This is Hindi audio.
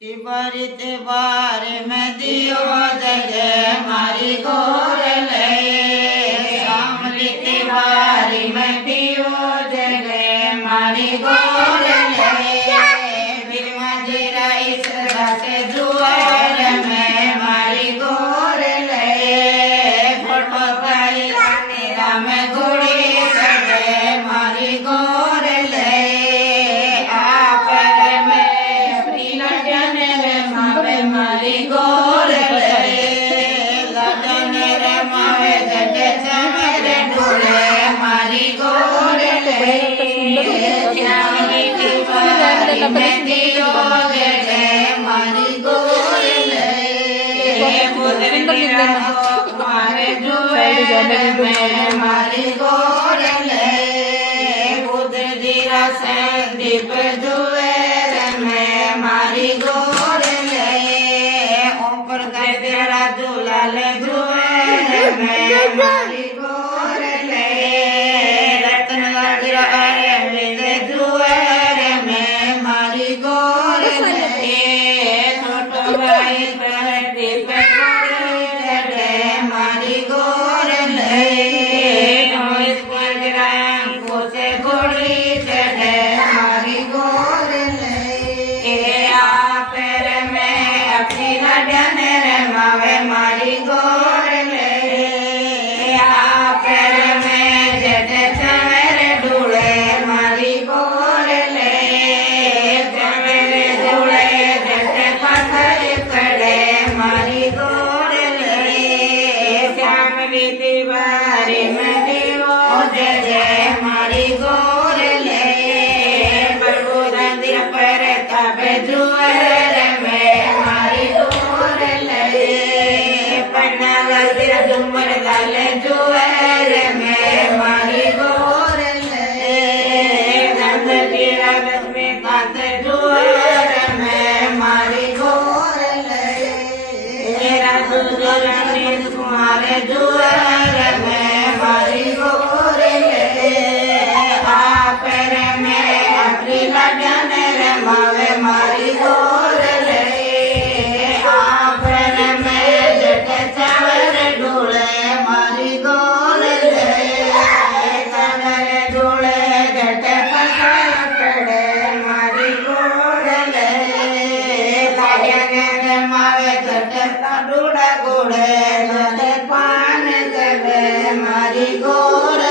तिबारी तिबारी में दियो जगे मारी गोर ले शामली तिबारी में दियो जगे मारी गोर ले बिरमा जीरा इस रासे जुआर में मारी गोर ले फोटो पाई मेरा में घोड़ी सगे मारी गोर ले मारी गोर ले लगन रे मावे जटे चमेरे ढोले मारी गोर ले श्यामी तिवारी में दियो जटे मारी गोर ले बुदरिया मारे जुए में मारी गोर ले बुदरिया से दीप जुए में मारी गोर दुलाल गुरे में मारी गोर ले रतन लागिरा ले जुएर में मारी गोर ले छोटो भाई प्रहटी पे गोरे मारी गोर ले इस पर को से गोड़ी चढ़े मारी गोर ले आ पैर में अपनी लडन मावे मारी गोर ले आ पैर में जटे चमेरे ढूले मारी गोर ले चमेरे ढूले जटे पत्थर कड़े मारी गोर ले श्यामली तिवारी में दियो जय मारी गोर ले प्रभु मंदिर पर तबे जुएर में मारी गोर ले झुमर लाले जुएर में मारी गोर ले नंद पीरा लक्ष्मी कांत जुएर में मारी गोर ले राजू जोरानी कुमार जुएर में मारी गोर ले आ पैर में अपनी लगन रे मावे मारी गोर ले आ पैर में जटे चावर ढूले मारी गोर ले चावर ढूले जटे पसार पड़े मारी गोर ले लागने मावे जटे ढूढ़ा गोड़े जटे पान चले मारी गोर